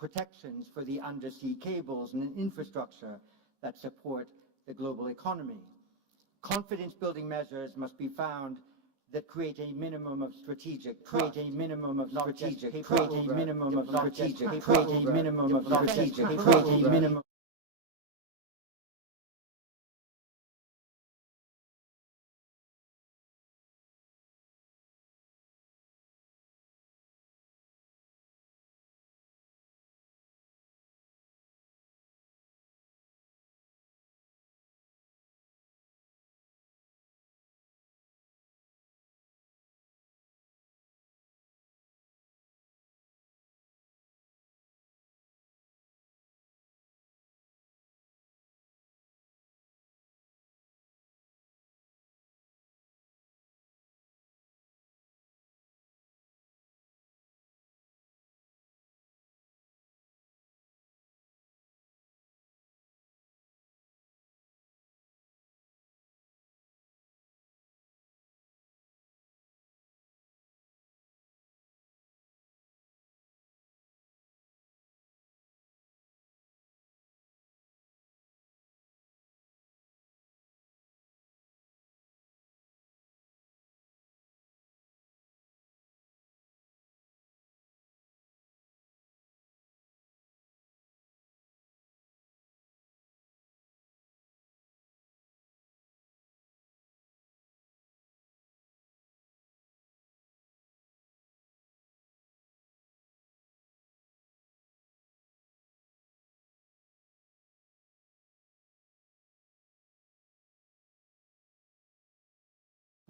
protections for the undersea cables and infrastructure that support the global economy. Confidence-building measures must be found that create a minimum of strategic, create a minimum of strategic, create a minimum of strategic, create a minimum of strategic, create a minimum.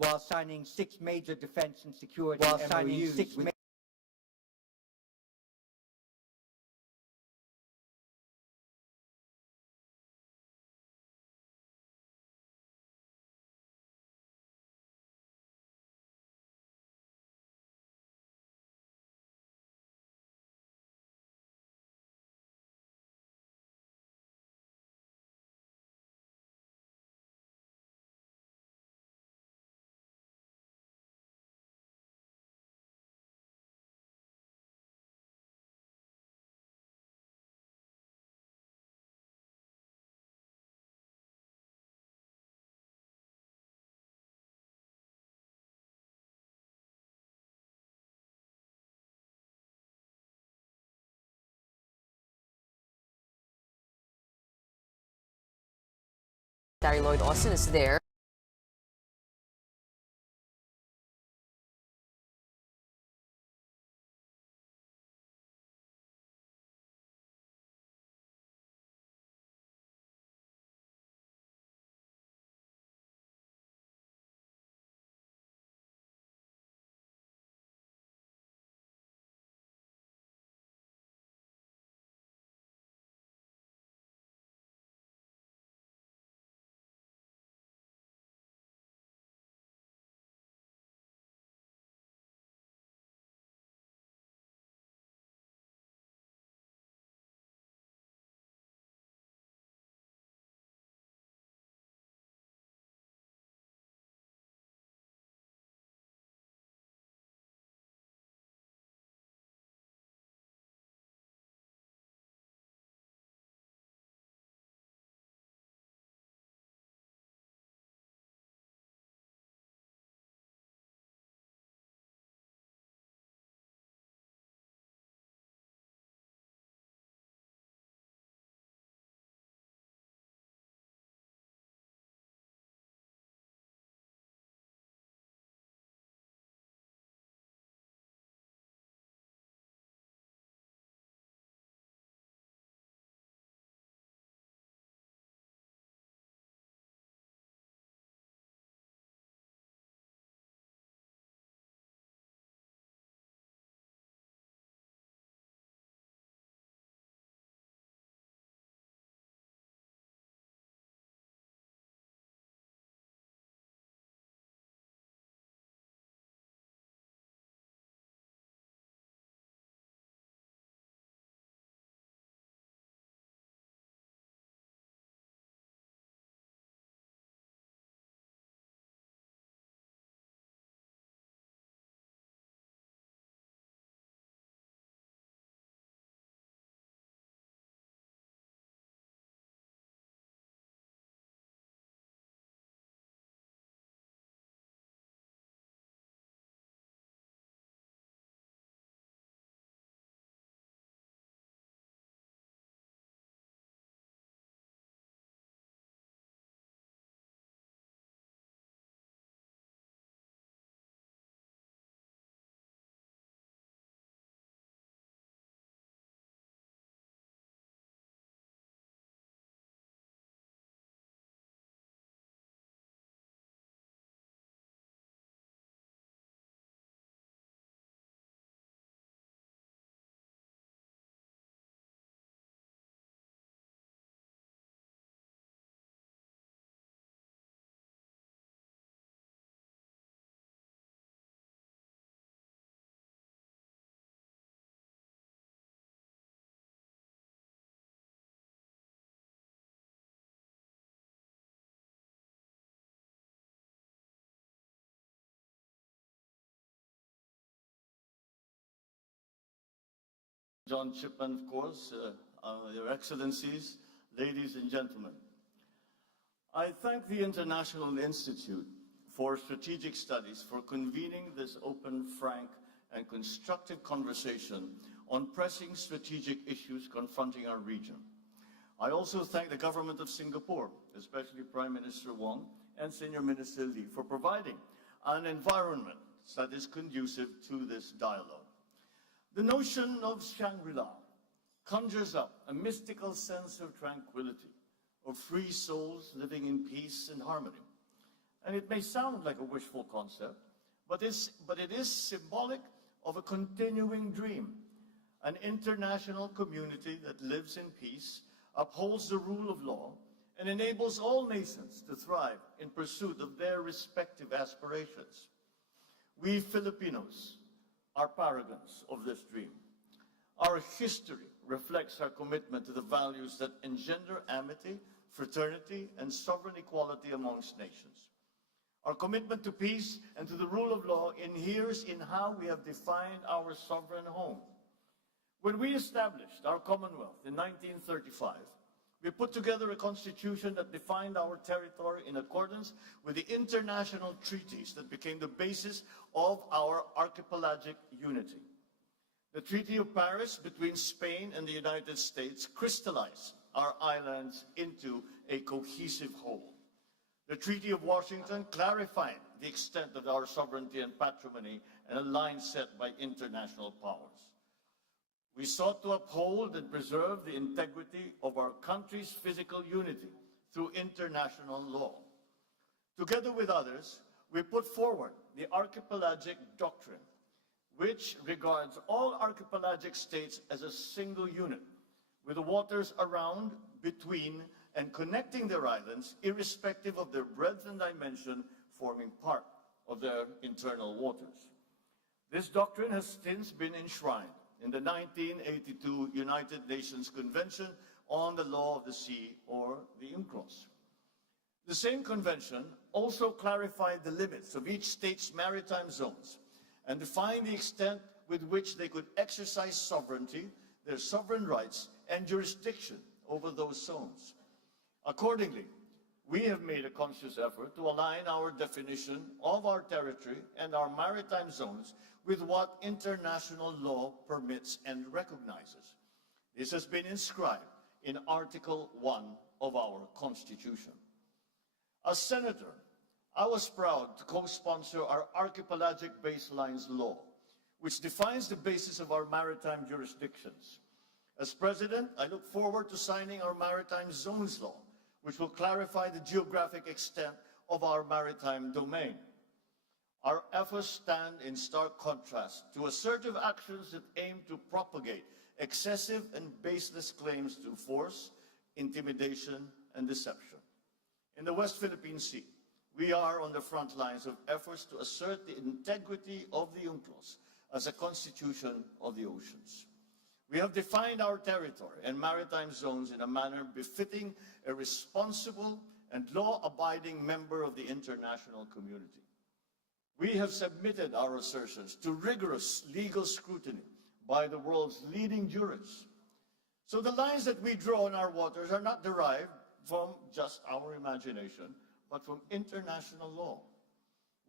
While signing 6 major defense and security MOUs with Secretary Lloyd Austin is there. John Chipman, of course, Your Excellencies, ladies and gentlemen. I thank the International Institute for Strategic Studies for convening this open, frank, and constructive conversation on pressing strategic issues confronting our region. I also thank the government of Singapore, especially Prime Minister Wong and Senior Minister Lee, for providing an environment that is conducive to this dialogue. The notion of Shangri-La conjures up a mystical sense of tranquility, of free souls living in peace and harmony. And it may sound like a wishful concept, but it is symbolic of a continuing dream, an international community that lives in peace, upholds the rule of law, and enables all nations to thrive in pursuit of their respective aspirations. We Filipinos are paragons of this dream. Our history reflects our commitment to the values that engender amity, fraternity, and sovereign equality amongst nations. Our commitment to peace and to the rule of law inheres in how we have defined our sovereign home. When we established our Commonwealth in 1935, we put together a constitution that defined our territory in accordance with the international treaties that became the basis of our archipelagic unity. The Treaty of Paris between Spain and the United States crystallized our islands into a cohesive whole. The Treaty of Washington clarified the extent of our sovereignty and patrimony and a line set by international powers. We sought to uphold and preserve the integrity of our country's physical unity through international law. Together with others, we put forward the Archipelagic Doctrine, which regards all archipelagic states as a single unit, with the waters around, between, and connecting their islands, irrespective of their breadth and dimension, forming part of their internal waters. This doctrine has since been enshrined in the 1982 United Nations Convention on the Law of the Sea, or the UNCLOS. The same convention also clarified the limits of each state's maritime zones and defined the extent with which they could exercise sovereignty, their sovereign rights, and jurisdiction over those zones. Accordingly, we have made a conscious effort to align our definition of our territory and our maritime zones with what international law permits and recognizes. This has been inscribed in Article 1 of our Constitution. As Senator, I was proud to co-sponsor our Archipelagic Baselines Law, which defines the basis of our maritime jurisdictions. As President, I look forward to signing our Maritime Zones Law, which will clarify the geographic extent of our maritime domain. Our efforts stand in stark contrast to assertive actions that aim to propagate excessive and baseless claims through force, intimidation, and deception. In the West Philippine Sea, we are on the front lines of efforts to assert the integrity of the UNCLOS as a constitution of the oceans. We have defined our territory and maritime zones in a manner befitting a responsible and law-abiding member of the international community. We have submitted our assertions to rigorous legal scrutiny by the world's leading jurists. So the lines that we draw in our waters are not derived from just our imagination, but from international law.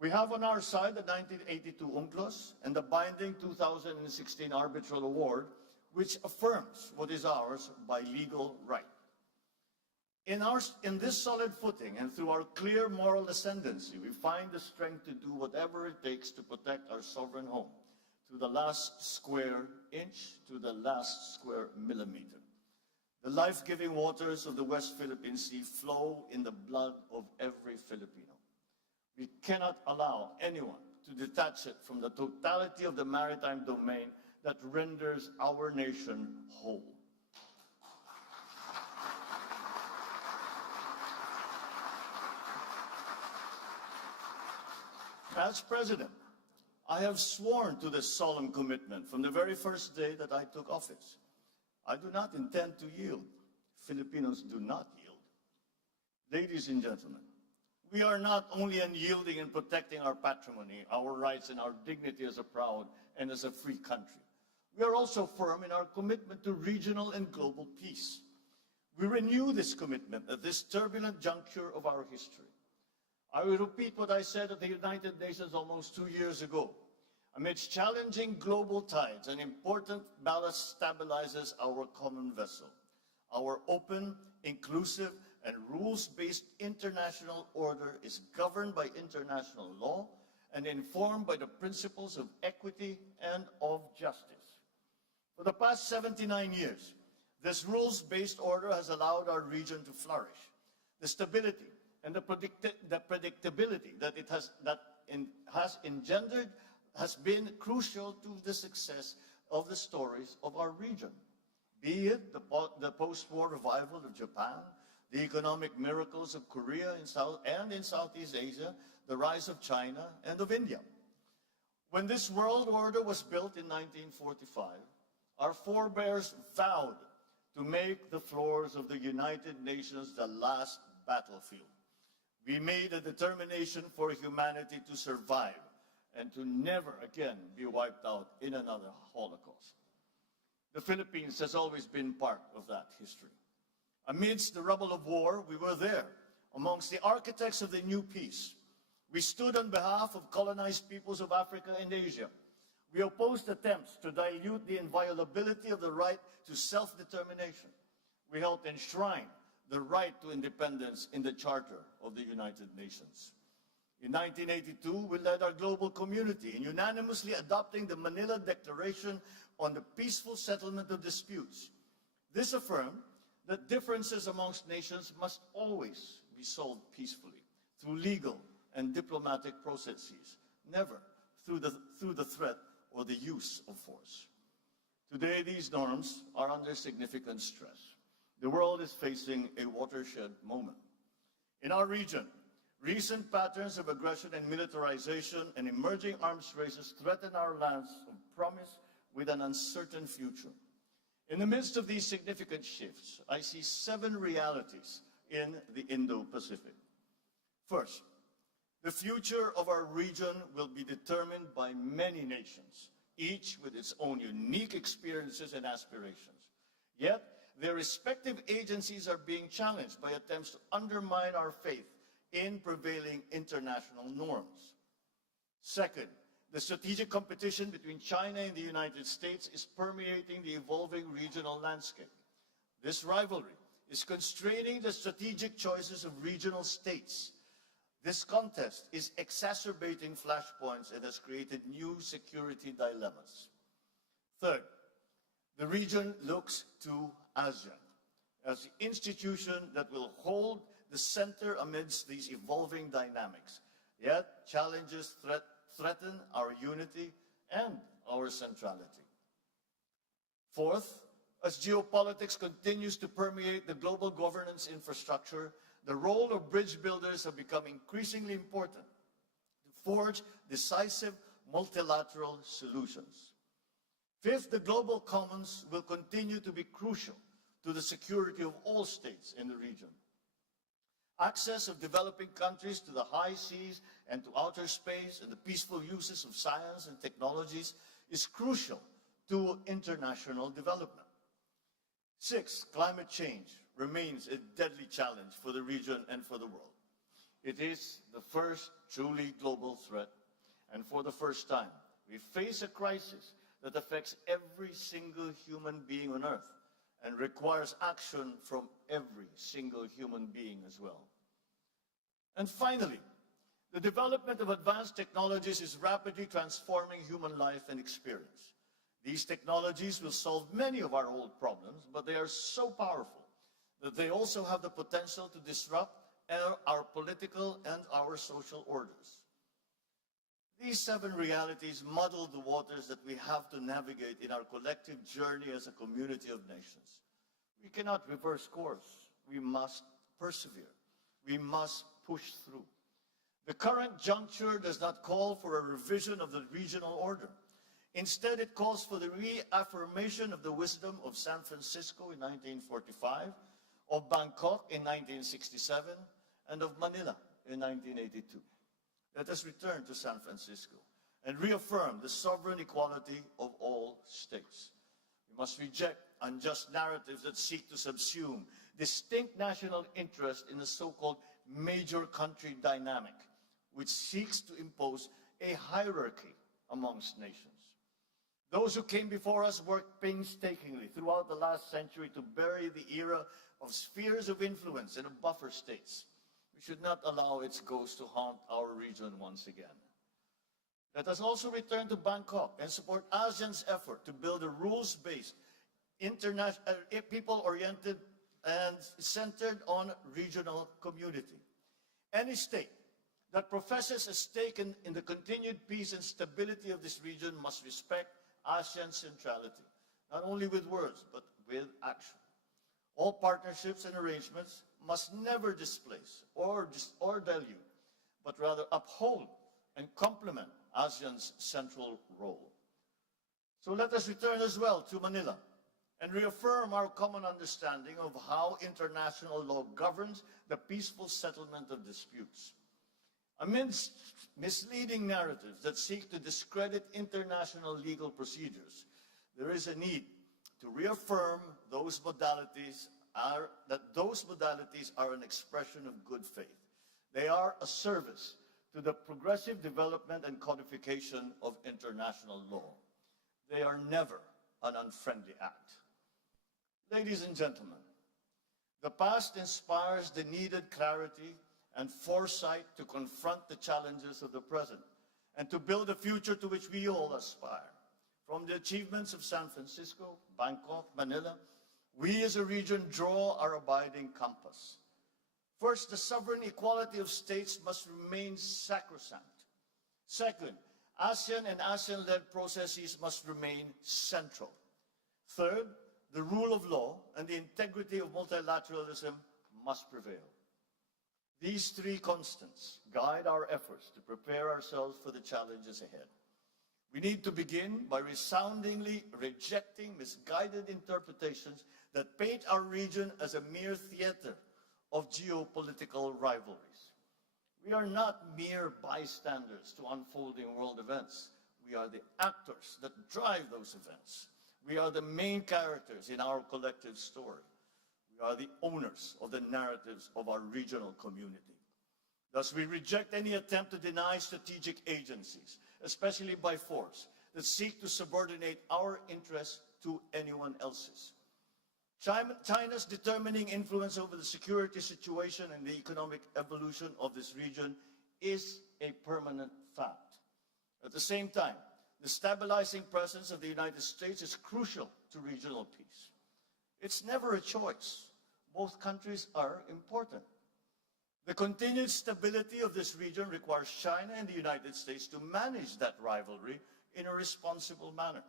We have on our side the 1982 UNCLOS and the binding 2016 Arbitral Award, which affirms what is ours by legal right. In this solid footing and through our clear moral ascendancy, we find the strength to do whatever it takes to protect our sovereign home, to the last square inch, to the last square millimeter. The life-giving waters of the West Philippine Sea flow in the blood of every Filipino. We cannot allow anyone to detach it from the totality of the maritime domain that renders our nation whole. As President, I have sworn to this solemn commitment from the very first day that I took office. I do not intend to yield. Filipinos do not yield. Ladies and gentlemen, we are not only unyielding in protecting our patrimony, our rights, and our dignity as a proud and as a free country. we are also firm in our commitment to regional and global peace. We renew this commitment at this turbulent juncture of our history. I will repeat what I said at the United Nations almost 2 years ago. Amidst challenging global tides, an important ballast stabilizes our common vessel. Our open, inclusive, and rules-based international order is governed by international law and informed by the principles of equity and of justice. For the past 79 years, this rules-based order has allowed our region to flourish. The stability and the predictability that it has engendered has been crucial to the success of the stories of our region, be it the post-war revival of Japan, the economic miracles of Korea and in Southeast Asia, the rise of China and of India. When this world order was built in 1945, our forebears vowed to make the floors of the United Nations the last battlefield. We made a determination for humanity to survive and to never again be wiped out in another Holocaust. The Philippines has always been part of that history. Amidst the rubble of war, we were there, amongst the architects of the new peace. We stood on behalf of colonized peoples of Africa and Asia. We opposed attempts to dilute the inviolability of the right to self-determination. We helped enshrine the right to independence in the Charter of the United Nations. In 1982, we led our global community in unanimously adopting the Manila Declaration on the peaceful settlement of disputes. This affirmed that differences amongst nations must always be solved peacefully through legal and diplomatic processes, never through the threat or the use of force. Today, these norms are under significant stress. The world is facing a watershed moment. In our region, recent patterns of aggression and militarization and emerging arms races threaten our lands of promise with an uncertain future. In the midst of these significant shifts, I see 7 realities in the Indo-Pacific. First, the future of our region will be determined by many nations, each with its own unique experiences and aspirations. Yet, their respective agencies are being challenged by attempts to undermine our faith in prevailing international norms. Second, the strategic competition between China and the United States is permeating the evolving regional landscape. This rivalry is constraining the strategic choices of regional states. This contest is exacerbating flashpoints and has created new security dilemmas. Third, the region looks to ASEAN as the institution that will hold the center amidst these evolving dynamics. Yet, challenges threaten our unity and our centrality. Fourth, as geopolitics continues to permeate the global governance infrastructure, the role of bridge builders have become increasingly important to forge decisive multilateral solutions. Fifth, the global commons will continue to be crucial to the security of all states in the region. Access of developing countries to the high seas and to outer space and the peaceful uses of science and technologies is crucial to international development. Sixth, climate change remains a deadly challenge for the region and for the world. It is the first truly global threat, and for the first time, we face a crisis that affects every single human being on Earth and requires action from every single human being as well. And finally, the development of advanced technologies is rapidly transforming human life and experience. These technologies will solve many of our old problems, but they are so powerful that they also have the potential to disrupt our political and our social orders. These 7 realities muddle the waters that we have to navigate in our collective journey as a community of nations. We cannot reverse course. We must persevere. We must push through. The current juncture does not call for a revision of the regional order. Instead, it calls for the reaffirmation of the wisdom of San Francisco in 1945, of Bangkok in 1967, and of Manila in 1982. Let us return to San Francisco and reaffirm the sovereign equality of all states. We must reject unjust narratives that seek to subsume distinct national interest in the so-called major country dynamic, which seeks to impose a hierarchy amongst nations. Those who came before us worked painstakingly throughout the last century to bury the era of spheres of influence and of buffer states. We should not allow its ghost to haunt our region once again. Let us also return to Bangkok and support ASEAN's effort to build a rules-based, people-oriented, and centered on regional community. Any state that professes a stake in the continued peace and stability of this region must respect ASEAN centrality, not only with words, but with action. All partnerships and arrangements must never displace or dilute, but rather uphold and complement ASEAN's central role. So let us return as well to Manila and reaffirm our common understanding of how international law governs the peaceful settlement of disputes. Amidst misleading narratives that seek to discredit international legal procedures, there is a need to reaffirm that those modalities are an expression of good faith. They are a service to the progressive development and codification of international law. They are never an unfriendly act. Ladies and gentlemen, the past inspires the needed clarity and foresight to confront the challenges of the present and to build a future to which we all aspire. From the achievements of San Francisco, Bangkok, Manila, we as a region draw our abiding compass. First, the sovereign equality of states must remain sacrosanct. Second, ASEAN and ASEAN-led processes must remain central. Third, the rule of law and the integrity of multilateralism must prevail. These three constants guide our efforts to prepare ourselves for the challenges ahead. We need to begin by resoundingly rejecting misguided interpretations that paint our region as a mere theater of geopolitical rivalries. We are not mere bystanders to unfolding world events. We are the actors that drive those events. We are the main characters in our collective story. We are the owners of the narratives of our regional community. Thus, we reject any attempt to deny strategic agencies, especially by force, that seek to subordinate our interests to anyone else's. China's determining influence over the security situation and the economic evolution of this region is a permanent fact. At the same time, the stabilizing presence of the United States is crucial to regional peace. It's never a choice. Both countries are important. The continued stability of this region requires China and the United States to manage that rivalry in a responsible manner.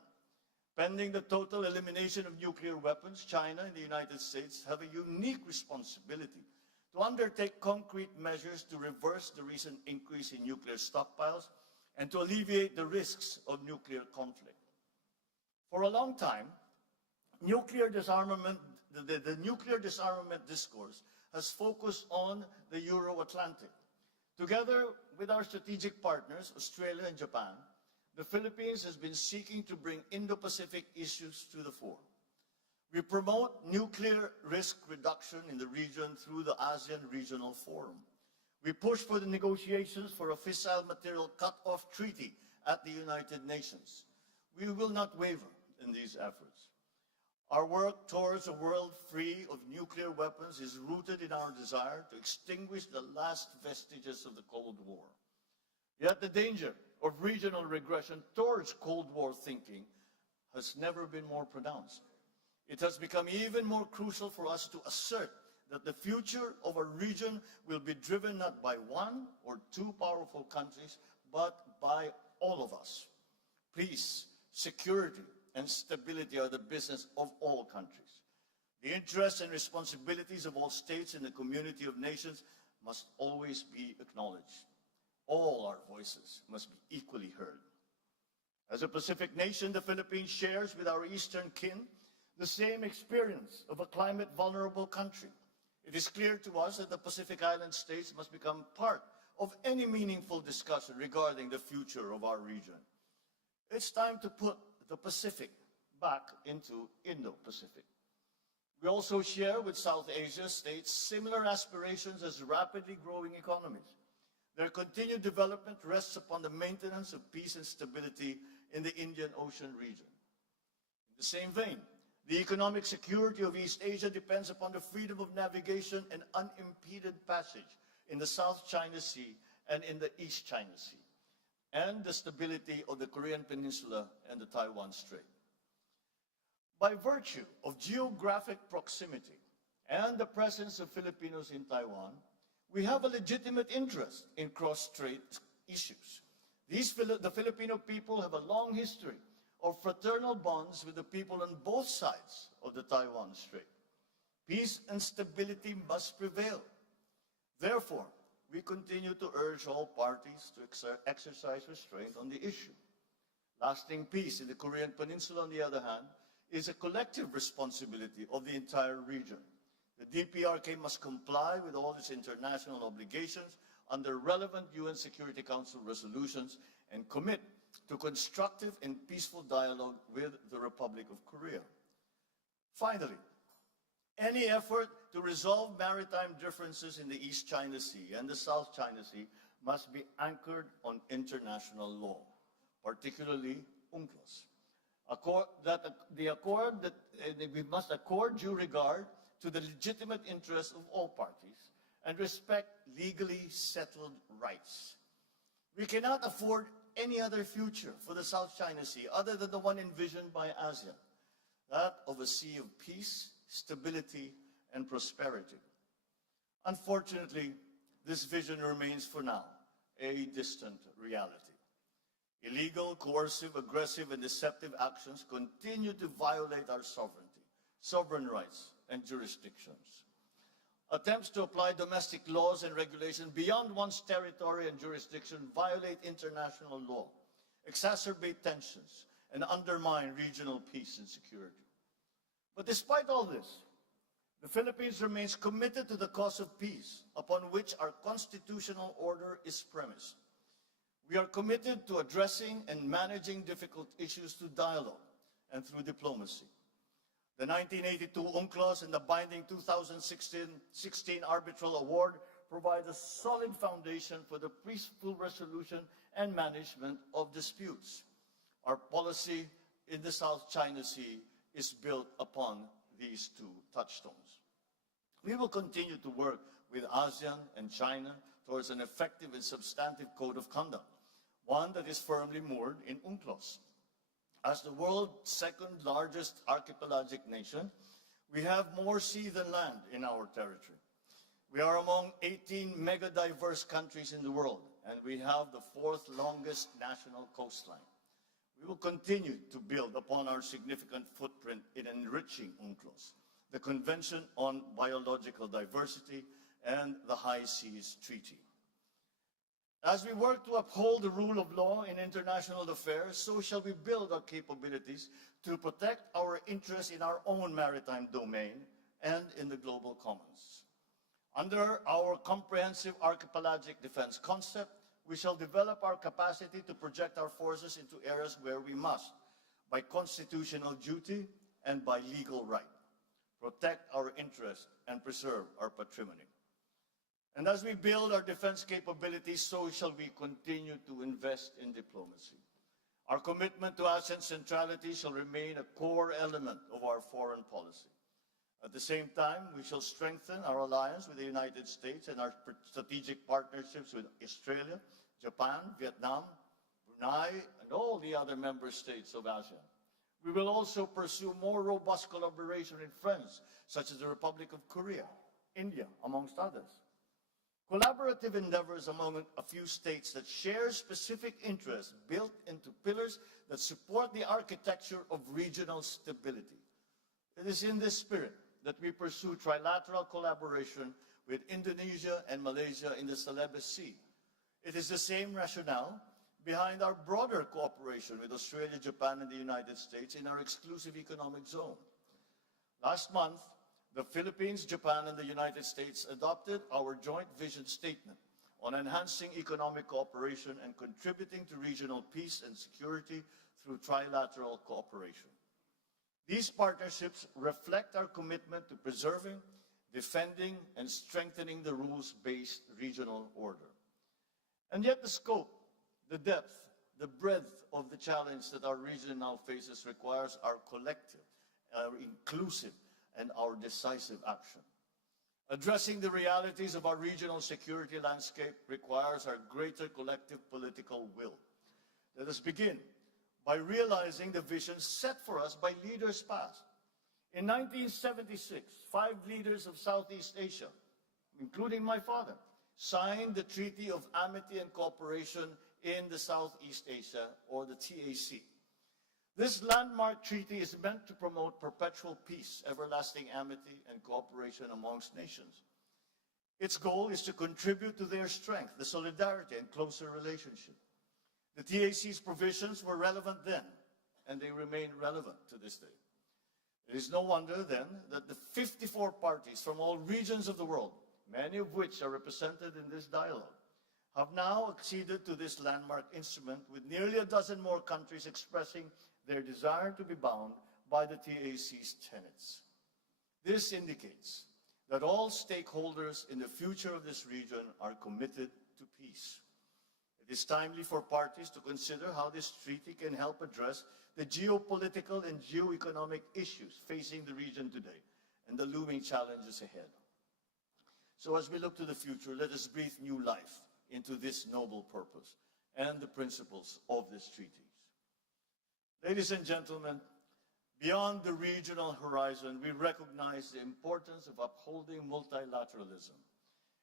Pending the total elimination of nuclear weapons, China and the United States have a unique responsibility to undertake concrete measures to reverse the recent increase in nuclear stockpiles and to alleviate the risks of nuclear conflict. For a long time, the nuclear disarmament discourse has focused on the Euro-Atlantic. Together with our strategic partners, Australia and Japan, the Philippines has been seeking to bring Indo-Pacific issues to the fore. We promote nuclear risk reduction in the region through the ASEAN Regional Forum. We push for the negotiations for a fissile material cut-off treaty at the United Nations. We will not waver in these efforts. Our work towards a world free of nuclear weapons is rooted in our desire to extinguish the last vestiges of the Cold War. Yet the danger of regional regression towards Cold War thinking has never been more pronounced. It has become even more crucial for us to assert that the future of our region will be driven not by one or two powerful countries, but by all of us. Peace, security, and stability are the business of all countries. The interests and responsibilities of all states in the community of nations must always be acknowledged. All our voices must be equally heard. As a Pacific nation, the Philippines shares with our eastern kin the same experience of a climate-vulnerable country. It is clear to us that the Pacific Island states must become part of any meaningful discussion regarding the future of our region. It's time to put the Pacific back into Indo-Pacific. We also share with South Asia states similar aspirations as rapidly growing economies. Their continued development rests upon the maintenance of peace and stability in the Indian Ocean region. In the same vein, the economic security of East Asia depends upon the freedom of navigation and unimpeded passage in the South China Sea and in the East China Sea, and the stability of the Korean Peninsula and the Taiwan Strait. By virtue of geographic proximity and the presence of Filipinos in Taiwan, we have a legitimate interest in cross-strait issues. The Filipino people have a long history of fraternal bonds with the people on both sides of the Taiwan Strait. Peace and stability must prevail. Therefore, we continue to urge all parties to exercise restraint on the issue. Lasting peace in the Korean Peninsula, on the other hand, is a collective responsibility of the entire region. The DPRK must comply with all its international obligations under relevant UN Security Council resolutions and commit to constructive and peaceful dialogue with the Republic of Korea. Finally, any effort to resolve maritime differences in the East China Sea and the South China Sea must be anchored on international law, particularly UNCLOS. We must accord due regard to the legitimate interests of all parties and respect legally settled rights. We cannot afford any other future for the South China Sea other than the one envisioned by ASEAN, that of a sea of peace, stability, and prosperity. Unfortunately, this vision remains for now a distant reality. Illegal, coercive, aggressive, and deceptive actions continue to violate our sovereignty, sovereign rights, and jurisdictions. Attempts to apply domestic laws and regulations beyond one's territory and jurisdiction violate international law, exacerbate tensions, and undermine regional peace and security. But despite all this, the Philippines remains committed to the cause of peace, upon which our constitutional order is premised. We are committed to addressing and managing difficult issues through dialogue and through diplomacy. The 1982 UNCLOS and the binding 2016 arbitral award provide a solid foundation for the peaceful resolution and management of disputes. Our policy in the South China Sea is built upon these two touchstones. We will continue to work with ASEAN and China towards an effective and substantive code of conduct, one that is firmly moored in UNCLOS. As the world's second largest archipelagic nation, we have more sea than land in our territory. We are among 18 mega-diverse countries in the world, and we have the fourth longest national coastline. We will continue to build upon our significant footprint in enriching UNCLOS, the Convention on Biological Diversity, and the High Seas Treaty. As we work to uphold the rule of law in international affairs, so shall we build our capabilities to protect our interests in our own maritime domain and in the global commons. Under our comprehensive archipelagic defense concept, we shall develop our capacity to project our forces into areas where we must, by constitutional duty and by legal right, protect our interests and preserve our patrimony. And as we build our defense capabilities, so shall we continue to invest in diplomacy. Our commitment to ASEAN centrality shall remain a core element of our foreign policy. At the same time, we shall strengthen our alliance with the United States and our strategic partnerships with Australia, Japan, Vietnam, Brunei, and all the other member states of ASEAN. We will also pursue more robust collaboration with friends, such as the Republic of Korea, India, amongst others. Collaborative endeavors among a few states that share specific interests built into pillars that support the architecture of regional stability. It is in this spirit that we pursue trilateral collaboration with Indonesia and Malaysia in the Celebes Sea. It is the same rationale behind our broader cooperation with Australia, Japan, and the United States in our exclusive economic zone. Last month, the Philippines, Japan, and the United States adopted our joint vision statement on enhancing economic cooperation and contributing to regional peace and security through trilateral cooperation. These partnerships reflect our commitment to preserving, defending, and strengthening the rules-based regional order. And yet the scope, the depth, the breadth of the challenge that our region now faces requires our collective, our inclusive, and our decisive action. Addressing the realities of our regional security landscape requires our greater collective political will. Let us begin by realizing the vision set for us by leaders past. In 1976, 5 leaders of Southeast Asia, including my father, signed the Treaty of Amity and Cooperation in the Southeast Asia, or the TAC. This landmark treaty is meant to promote perpetual peace, everlasting amity, and cooperation amongst nations. Its goal is to contribute to their strength, the solidarity, and closer relationship. The TAC's provisions were relevant then, and they remain relevant to this day. It is no wonder then that the 54 parties from all regions of the world, many of which are represented in this dialogue, have now acceded to this landmark instrument, with nearly a dozen more countries expressing their desire to be bound by the TAC's tenets. This indicates that all stakeholders in the future of this region are committed to peace. It is timely for parties to consider how this treaty can help address the geopolitical and geoeconomic issues facing the region today and the looming challenges ahead. So as we look to the future, let us breathe new life into this noble purpose and the principles of this treaty. Ladies and gentlemen, beyond the regional horizon, we recognize the importance of upholding multilateralism.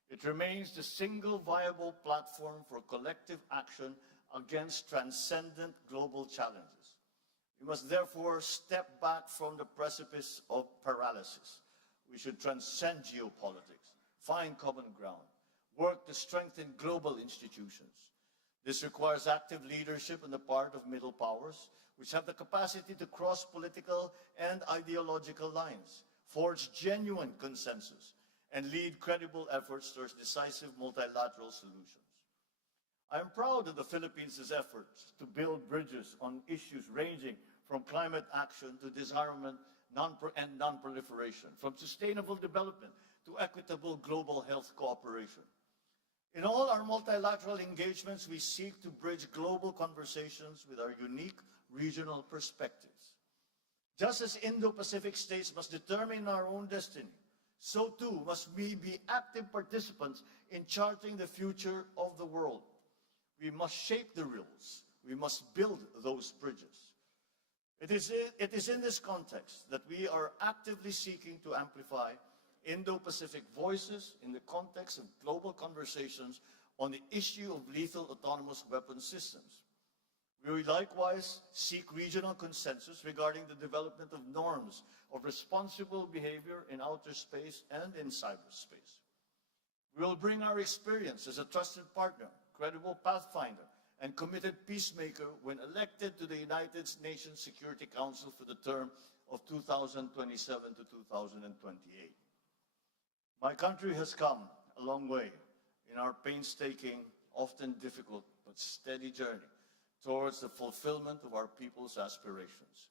It remains the single viable platform for collective action against transcendent global challenges. We must therefore step back from the precipice of paralysis. We should transcend geopolitics, find common ground, work to strengthen global institutions. This requires active leadership on the part of middle powers, which have the capacity to cross political and ideological lines, forge genuine consensus, and lead credible efforts towards decisive multilateral solutions. I am proud of the Philippines' efforts to build bridges on issues ranging from climate action to disarmament and non-proliferation, from sustainable development to equitable global health cooperation. In all our multilateral engagements, we seek to bridge global conversations with our unique regional perspectives. Just as Indo-Pacific states must determine our own destiny, so too must we be active participants in charting the future of the world. We must shape the rules. We must build those bridges. It is in this context that we are actively seeking to amplify Indo-Pacific voices in the context of global conversations on the issue of lethal autonomous weapon systems. We likewise seek regional consensus regarding the development of norms of responsible behavior in outer space and in cyberspace. We will bring our experience as a trusted partner, credible pathfinder, and committed peacemaker when elected to the United Nations Security Council for the term of 2027 to 2028. My country has come a long way in our painstaking, often difficult, but steady journey towards the fulfillment of our people's aspirations.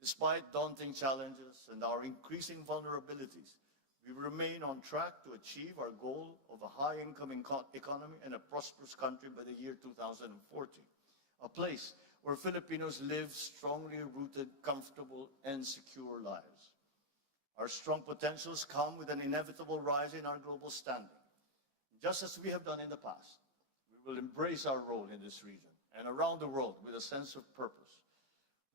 Despite daunting challenges and our increasing vulnerabilities, we remain on track to achieve our goal of a high-income economy and a prosperous country by the year 2040, a place where Filipinos live strongly rooted, comfortable, and secure lives. Our strong potentials come with an inevitable rise in our global standing. Just as we have done in the past, we will embrace our role in this region and around the world with a sense of purpose.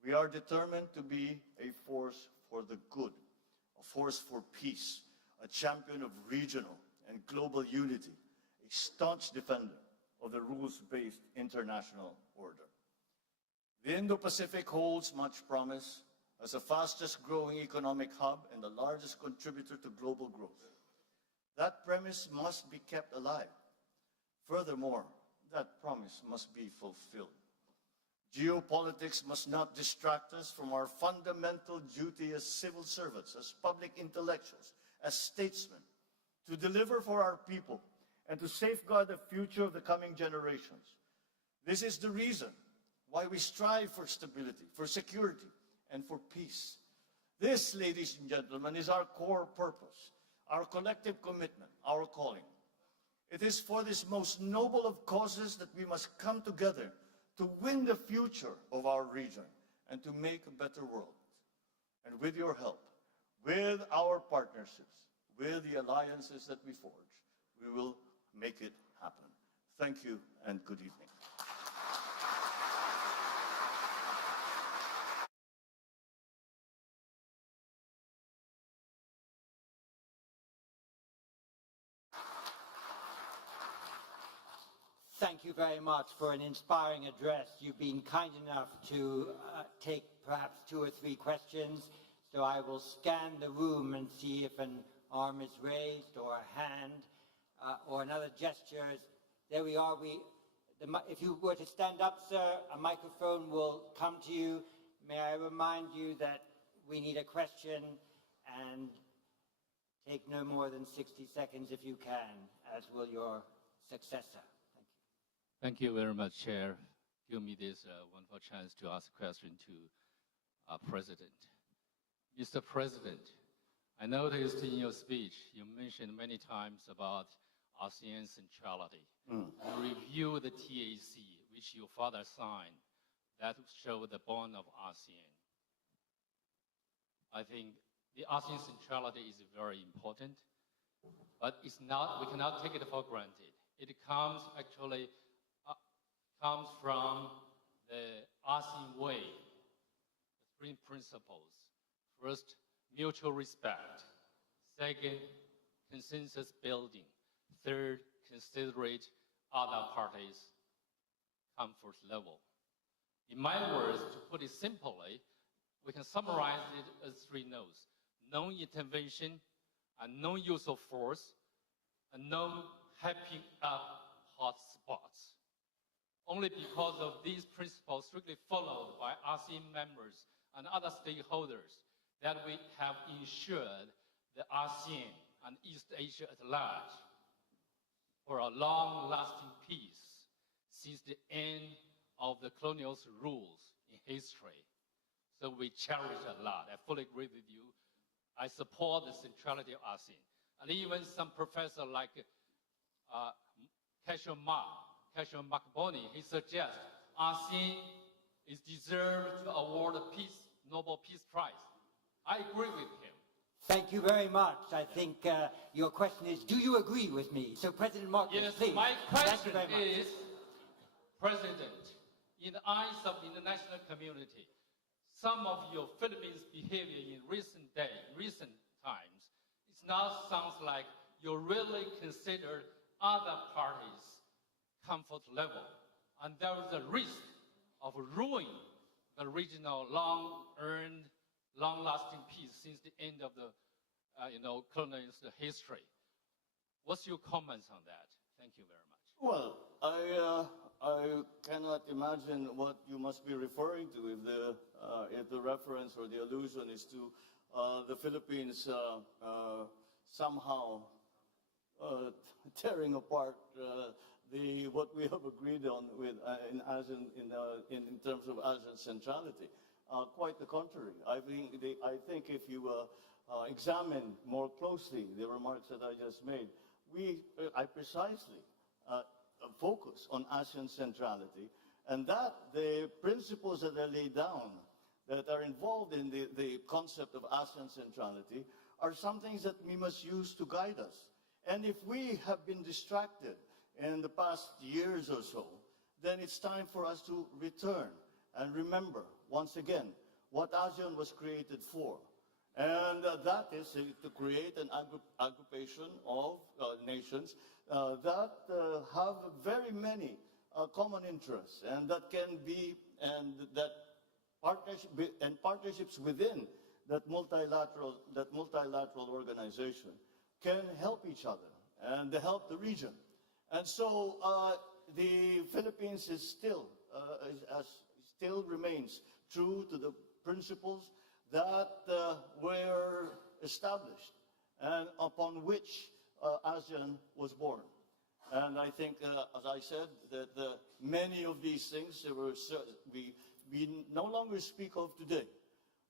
We are determined to be a force for the good, a force for peace, a champion of regional and global unity, a staunch defender of the rules-based international order. The Indo-Pacific holds much promise as the fastest growing economic hub and the largest contributor to global growth. That premise must be kept alive. Furthermore, that promise must be fulfilled. Geopolitics must not distract us from our fundamental duty as civil servants, as public intellectuals, as statesmen, to deliver for our people and to safeguard the future of the coming generations. This is the reason why we strive for stability, for security, and for peace. This, ladies and gentlemen, is our core purpose, our collective commitment, our calling. It is for this most noble of causes that we must come together to win the future of our region and to make a better world. And with your help, with our partnerships, with the alliances that we forge, we will make it happen. Thank you and good evening. Thank you very much for an inspiring address. You've been kind enough to take perhaps 2 or 3 questions. So I will scan the room and see if an arm is raised or a hand or another gesture. There we are. If you were to stand up, sir, a microphone will come to you. May I remind you that we need a question and take no more than 60 seconds if you can, as will your successor. Thank you very much, Chair. Give me this wonderful chance to ask a question to President. Mr. President, I noticed in your speech you mentioned many times about ASEAN centrality. You review the TAC, which your father signed, that show the bond of ASEAN. I think the ASEAN centrality is very important, but it's not, we cannot take it for granted. It comes actually comes from the ASEAN way, the 3 principles. First, mutual respect. Second, consensus building. Third, considerate other parties' comfort level. In my words, to put it simply, we can summarize it as 3 no's: non-intervention, and non-use of force, and non-hyping up hot spots. Only because of these principles strictly followed by ASEAN members and other stakeholders that we have ensured the ASEAN and East Asia at large for a long-lasting peace since the end of the colonial rules in history. So we cherish a lot. I fully agree with you. I support the centrality of ASEAN. And even some professor like Cashion Makboni, he suggests ASEAN is deserved to award a Nobel Peace Prize. I agree with him. Thank you very much. I think your question is, do you agree with me? So President Marcos, Yes, please. my question Thank you very much. is, President, in the eyes of the international community, some of your Philippines behavior in recent times, it now sounds like you really consider other parties' comfort level, and there is a risk of ruining the regional long-earned, long-lasting peace since the end of the colonial history. What's your comments on that? Thank you very much. Well, I cannot imagine what you must be referring to if the reference or the allusion is to the Philippines somehow tearing apart what we have agreed on with in terms of ASEAN centrality. Quite the contrary. I think if you examine more closely the remarks that I just made, I precisely focus on ASEAN centrality, and that the principles that are laid down that are involved in the concept of ASEAN centrality are some things that we must use to guide us. And if we have been distracted in the past years or so, then it's time for us to return and remember once again what ASEAN was created for. And that is to create an aggregation of nations that have very many common interests, and that can be, and that partnerships within that multilateral organization can help each other and help the region. And so the Philippines is still remains true to the principles that were established and upon which ASEAN was born. And I think, as I said, that many of these things we no longer speak of today,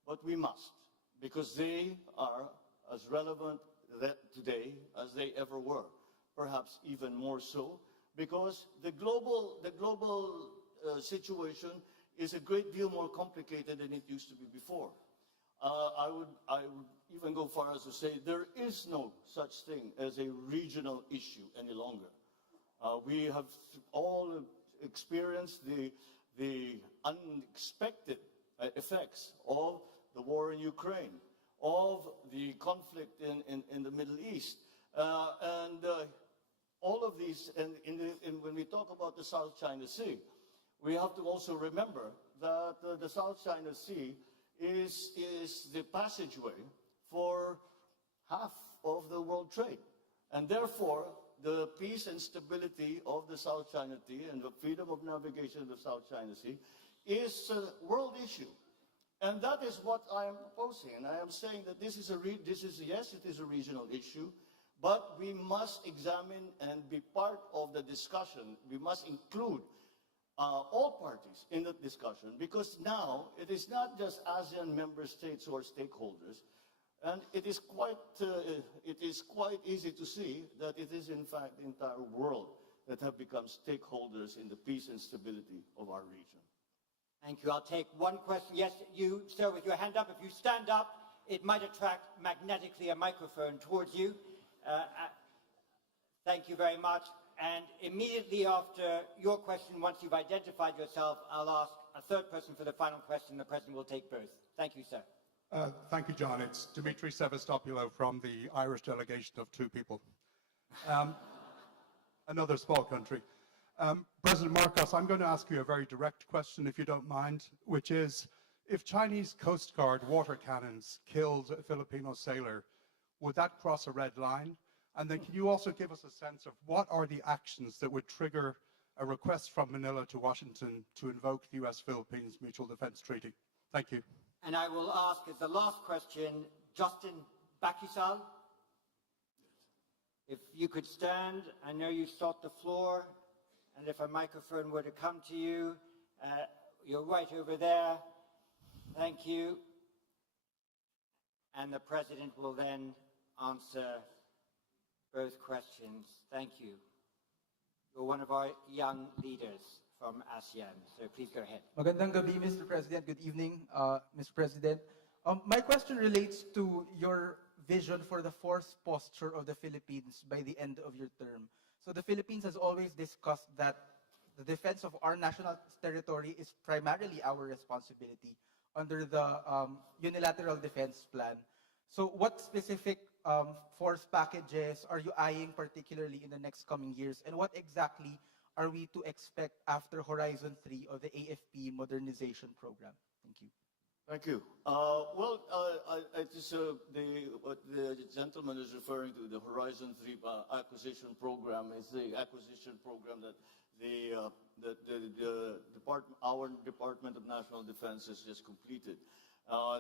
but we must, because they are as relevant today as they ever were, perhaps even more so, because the global situation is a great deal more complicated than it used to be before. I would even go far as to say there is no such thing as a regional issue any longer. We have all experienced the unexpected effects of the war in Ukraine, of the conflict in the Middle East, and all of these, and when we talk about the South China Sea, we have to also remember that the South China Sea is the passageway for half of the world trade. And therefore, the peace and stability of the South China Sea and the freedom of navigation of the South China Sea is a world issue. And that is what I am proposing. And I am saying that yes, it is a regional issue, but we must examine and be part of the discussion. We must include all parties in the discussion, because now it is not just ASEAN member states who are stakeholders, and it is quite easy to see that it is in fact the entire world that have become stakeholders in the peace and stability of our region. Thank you. I'll take one question. Yes, you, sir, with your hand up. If you stand up, it might attract magnetically a microphone towards you. Thank you very much. And immediately after your question, once you've identified yourself, I'll ask a third person for the final question. The President will take both. Thank you, sir. Thank you, John. It's Dimitri Sevastopoulos from the Irish delegation of two people. Another small country. President Marcos, I'm going to ask you a very direct question, if you don't mind, which is, if Chinese Coast Guard water cannons killed a Filipino sailor, would that cross a red line? And then can you also give us a sense of what are the actions that would trigger a request from Manila to Washington to invoke the U.S.-Philippines Mutual Defense Treaty? Thank you. And I will ask as the last question, Justin Bakisal. If you could stand, I know you sought the floor, and if a microphone were to come to you, you're right over there. Thank you. And the President will then answer both questions. Thank you. You're one of our young leaders from ASEAN, so please go ahead. Magandang gabi, Mr. President. Good evening, Mr. President. My question relates to your vision for the force posture of the Philippines by the end of your term. So the Philippines has always discussed that the defense of our national territory is primarily our responsibility under the unilateral defense plan. So what specific force packages are you eyeing particularly in the next coming years? And what exactly are we to expect after Horizon 3 of the AFP modernization program? Thank you. Thank you. What the gentleman is referring to, the Horizon 3 acquisition program, is the acquisition program that our Department of National Defense has just completed.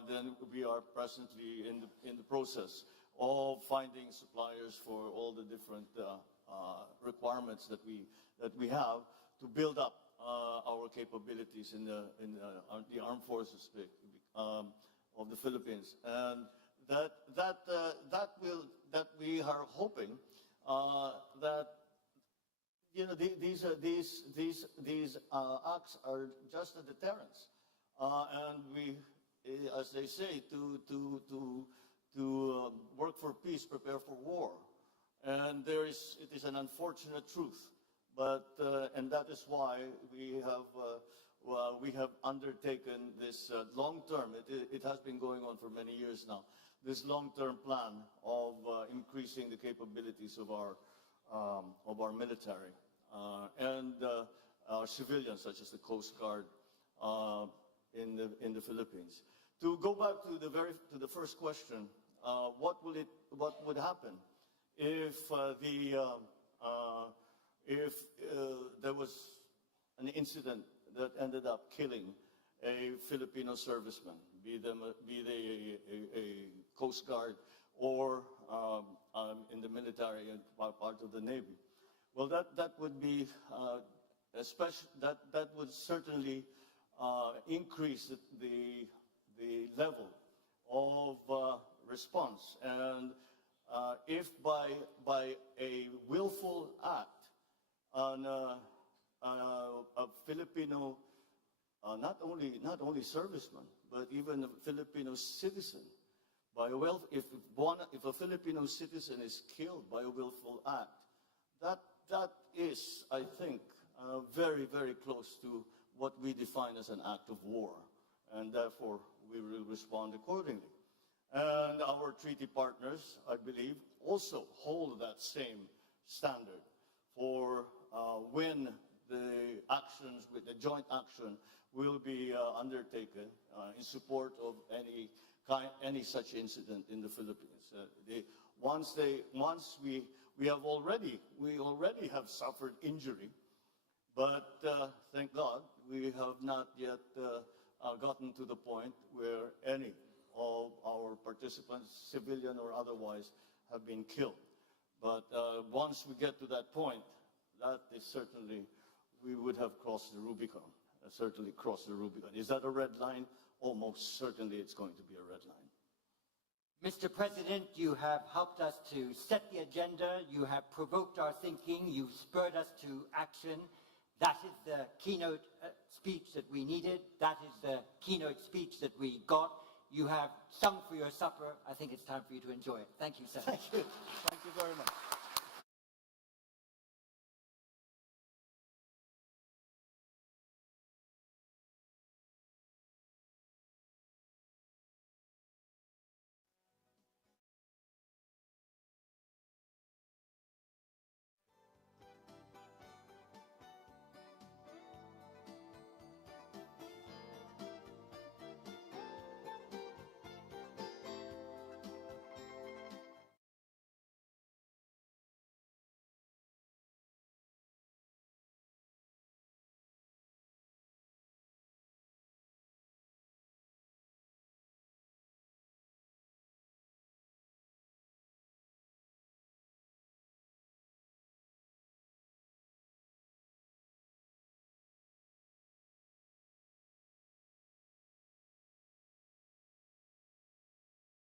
Then we are presently in the process of finding suppliers for all the different requirements that we have to build up our capabilities in the armed forces of the Philippines, and that we are hoping that these acts are just a deterrence, and we, as they say, to work for peace, prepare for war, and it is an unfortunate truth, but and that is why we have undertaken this long-term. It has been going on for many years now. This long-term plan of increasing the capabilities of our military and our civilians, such as the Coast Guard in the Philippines. To go back to the first question, what would happen if there was an incident that ended up killing a Filipino serviceman, be they a Coast Guard or in the military and part of the Navy? Well, that would be that would certainly increase the level of response. And if by a willful act on a Filipino, not only serviceman, but even a Filipino citizen, if a Filipino citizen is killed by a willful act, that is, I think, very, very close to what we define as an act of war, and therefore we will respond accordingly. And our treaty partners, I believe, also hold that same standard for when the actions, with the joint action, will be undertaken in support of any such incident in the Philippines. Once we already have suffered injury, but thank God we have not yet gotten to the point where any of our participants, civilian or otherwise, have been killed. But once we get to that point, that is certainly, we would have crossed the Rubicon, certainly crossed the Rubicon. Is that a red line? Almost certainly it's going to be a red line. Mr. President, you have helped us to set the agenda. You have provoked our thinking. You've spurred us to action. That is the keynote speech that we needed. That is the keynote speech that we got. You have sung for your supper. I think it's time for you to enjoy it. Thank you, sir. Thank you. Thank you very much.